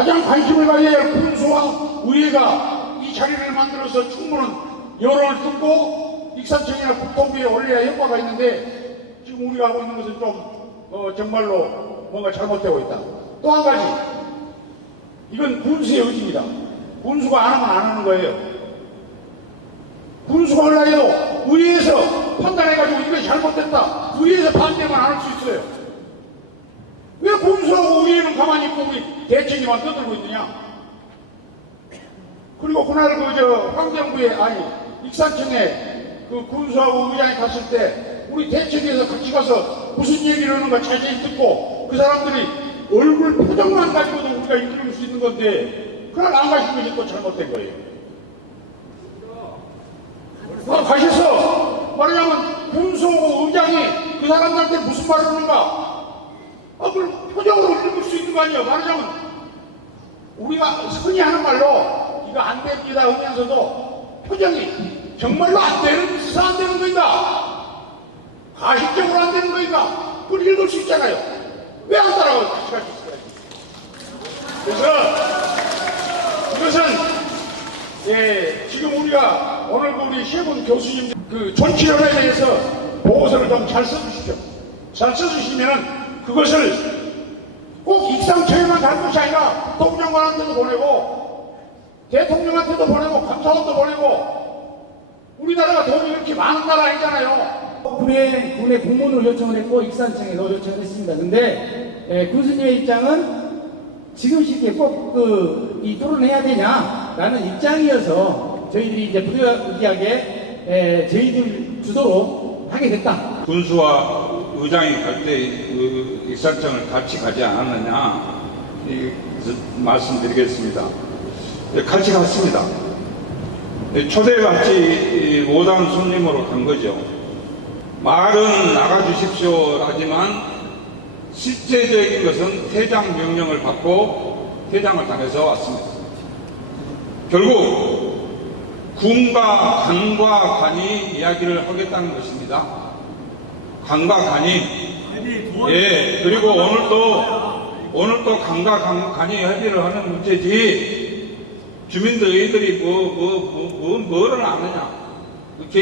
가장 관심을 할 군수와 의회가 이 자리를 만들어서 충분한 여론을 듣고 익산청이나 국토부에 올려야 효과가 있는데 지금 우리가 하고 있는 것은 좀 어, 정말로 뭔가 잘못되고 있다. 또 한 가지 이건 군수의 의지입니다. 군수가 안 하면 안 하는 거예요. 군수가 하려 해도 의회에서 판단해가지고 이거 잘못됐다. 의회에서 반대만 안 할 수 있어요. 왜 의회는 가만히 있고 우리 대책위만 떠들고 있느냐? 그리고 그날 그저 환경부에 아니 익산청에 그 군수하고 의장이 갔을 때 우리 대책위에서 같이 가서 무슨 얘기를 하는가 자세히 듣고 그 사람들이 얼굴 표정만 가지고도 우리가 이끌을 수 있는 건데 그날 안 가신 것이 또 잘못된 거예요. 어, 가셔서 말하자면 군수하고 의장이 그 사람들한테 무슨 말을 하는가 아, 그럼 표정으로 아니에요. 말하자면, 우리가 흔히 하는 말로, 이거 안 됩니다 하면서도 표정이 정말로 안 되는 짓은 안 되는 거인가? 가식적으로 안 되는 거인가? 그걸 읽을 수 있잖아요. 왜안 같이 갈수 있을까요? 그래서, 이것은, 예, 지금 우리가 오늘 그 우리 세분 교수님 그 존치론에 대해서 보고서를 좀 잘 써주십시오. 잘 써주시면은 그것을 꼭 아니라 국정장관한테도 보내고 대통령한테도 보내고 감사원도 보내고 우리나라가 돈이 이렇게 많은 나라 아니잖아요. 군의, 군의 공문으로 요청을 했고 익산청에도 요청을 했습니다. 근데 에, 군수님의 입장은 지금 시기에 꼭그 이 토론해야 되냐라는 입장이어서 저희들이 이제 부득이하게 에, 저희들 주도로 하게 됐다. 군수와 의장이 갈때그 익산청을 같이 가지 않았느냐 말씀드리겠습니다. 네, 같이 갔습니다. 네, 초대같이 모단 손님으로 간 거죠. 말은 나가주십시오 하지만 실제적인 것은 퇴장 명령을 받고 퇴장을 당해서 왔습니다. 결국 군과 간과 간이 이야기를 하겠다는 것입니다. 간과 간이 예 그리고 오늘 또 오늘 또 간과 간, 간이 협의를 하는 문제지. 주민들 애들이 뭐 뭐 뭐 뭐, 뭐, 를 아느냐. 그 개인